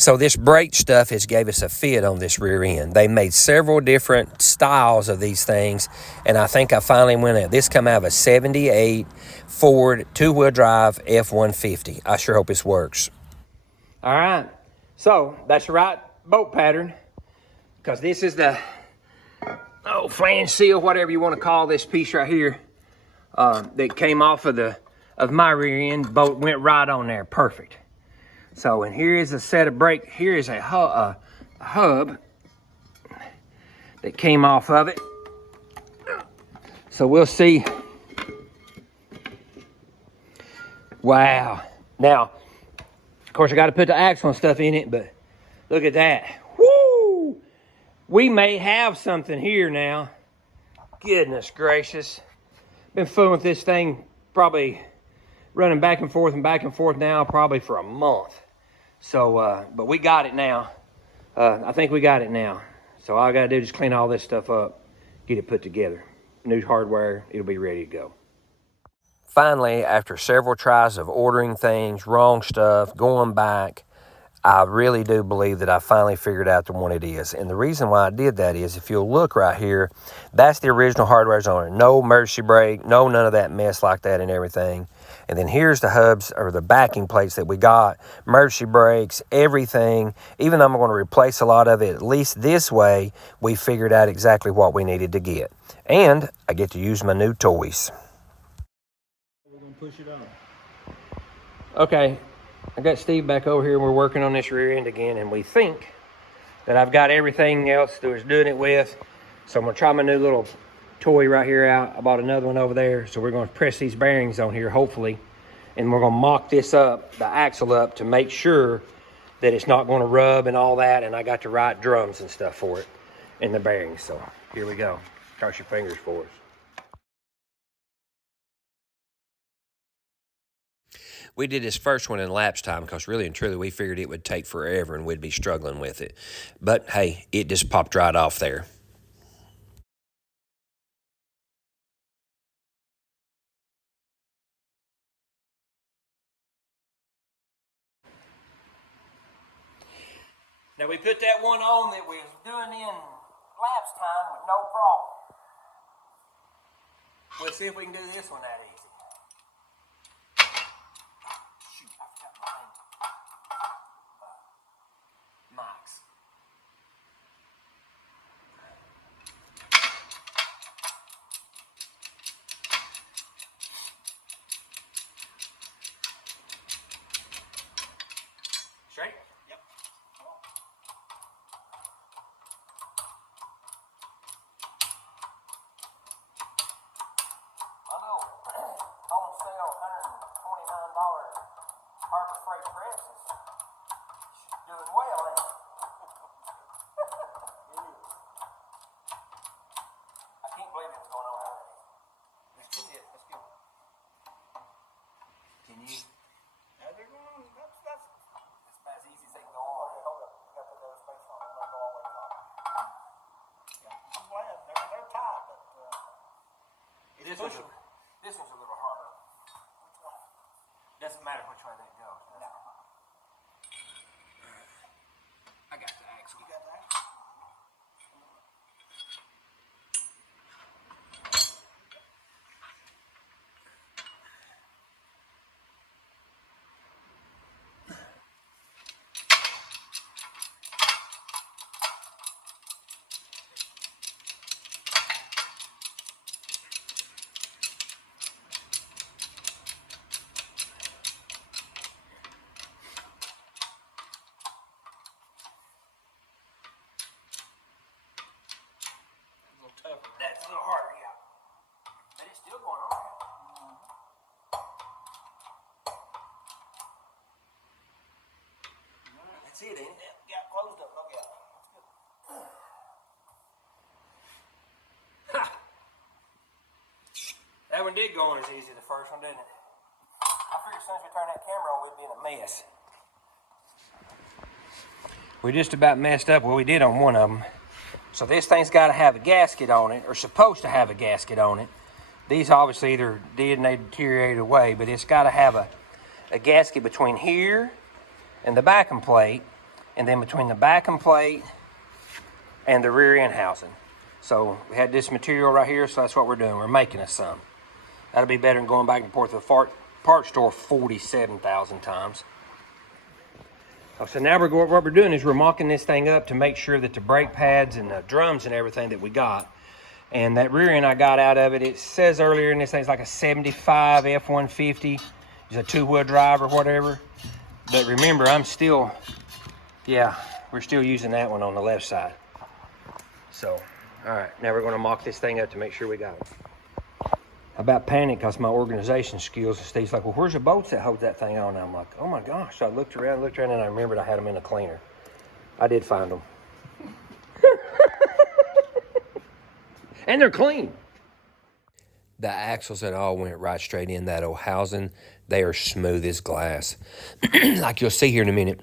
So this brake stuff has gave us a fit on this rear end. They made several different styles of these things, and I think I finally went out. This come out of a 78 Ford two-wheel drive F-150. I sure hope this works. All right, so that's the right bolt pattern, because this is the flange seal, whatever you want to call this piece right here, that came off of my rear end. Bolt went right on there, perfect. So, and here is a set of brake. Here is a hub that came off of it. So we'll see. Wow. Now, of course, I got to put the axle and stuff in it, but look at that. Woo! We may have something here now. Goodness gracious. Been fooling with this thing, probably running back and forth now, probably for a month. So, but we got it now. I think we got it now. So all I gotta do is just clean all this stuff up, get it put together. New hardware, it'll be ready to go. Finally, after several tries of ordering things, wrong stuff, going back, I really do believe that I finally figured out the one it is. And the reason why I did that is, if you'll look right here, that's the original hardware's on it. No emergency brake, none of that mess like that and everything. And then here's the hubs, or the backing plates that we got, emergency brakes, everything. Even though I'm going to replace a lot of it, at least this way, we figured out exactly what we needed to get. And I get to use my new toys. We're going to push it on. Okay, I got Steve back over here. We're working on this rear end again, and we think that I've got everything else that was doing it with. So I'm going to try my new little toy right here out. I bought another one over there, so we're going to press these bearings on here, hopefully, and we're going to mock this up, the axle up, to make sure that it's not going to rub and all that, and I got the right drums and stuff for it and the bearings. So here we go. Cross your fingers for us. We did this first one in lapse time because really and truly we figured it would take forever and we'd be struggling with it. But hey, it just popped right off there. Now we put that one on that we was doing in lapse time with no problem. We'll see if we can do this one that easy. Shoot, I forgot my mics. Straight? Yep. I know. On sale, $129 Harbor Freight press is doing well, ain't it? I can't believe it was going on already. Let's get it. Let's go. Can you? Now they're going, that's It's about as easy as they can go on. okay, hold up. You got to put the space on. I'm not going all the way top. Yeah, I'm glad. They're tight, but This one's a little harder. which one? Doesn't matter which way that goes. No. I got the axle. You got that? That's a little harder, yeah. But it's still going on. That's it, ain't it? Yeah, closed up. Look at it. Ha! That one did go on as easy as the first one, didn't it? I figured as soon as we turn that camera on, we'd be in a mess. We just about messed up. Well, we did on one of them. So this thing's got to have a gasket on it, or supposed to have a gasket on it. These obviously either did and they deteriorated away, but it's got to have a gasket between here and the backing plate, and then between the backing plate and the rear end housing. So we had this material right here, so that's what we're doing. We're making us some. That'll be better than going back and forth to the part store 47,000 times. So now what we're doing is we're mocking this thing up to make sure that the brake pads and the drums and everything that we got, and that rear end I got out of it, it says earlier in this thing's like a 75 F-150. It's a 2-wheel drive or whatever. But remember, we're still using that one on the left side. So, all right, now we're gonna mock this thing up to make sure we got it. I about panicked because my organization skills, and Steve's like, well, where's the bolts that hold that thing on? And I'm like, oh my gosh. So I looked around, and I remembered I had them in the cleaner. I did find them. And they're clean. The axles that all went right straight in that old housing, they are smooth as glass. Like you'll see here in a minute.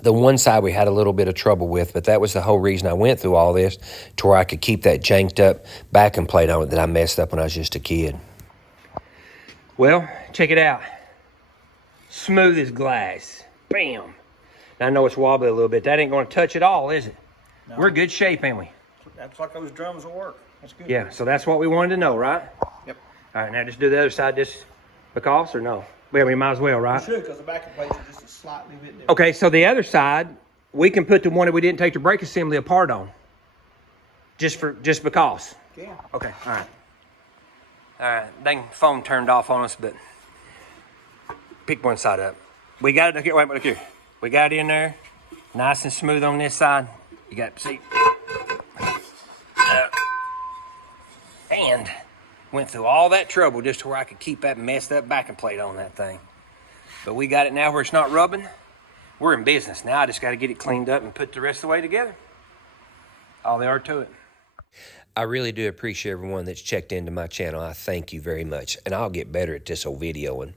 The one side we had a little bit of trouble with, but that was the whole reason I went through all this, to where I could keep that janked up backing plate on it that I messed up when I was just a kid. Well, check it out. Smooth as glass. Bam. Now, I know it's wobbly a little bit. That ain't going to touch at all, is it? No. We're in good shape, ain't we? That's like those drums will work. That's good. Yeah, so that's what we wanted to know, right? Yep. All right, now just do the other side just because, or no? Well, we might as well, right? You should, because the backing plates are just a slightly bit different. Okay, so the other side, we can put the one that we didn't take the brake assembly apart on. Just because. Yeah. Okay, all right. All right, dang phone turned off on us, but pick one side up. We got it, wait, look here. We got it in there, nice and smooth on this side. You got, see? And went through all that trouble just to where I could keep that messed up backing plate on that thing. But we got it now where it's not rubbing. We're in business now. I just got to get it cleaned up and put the rest of the way together. All there are to it. I really do appreciate everyone that's checked into my channel. I thank you very much. And I'll get better at this old videoing.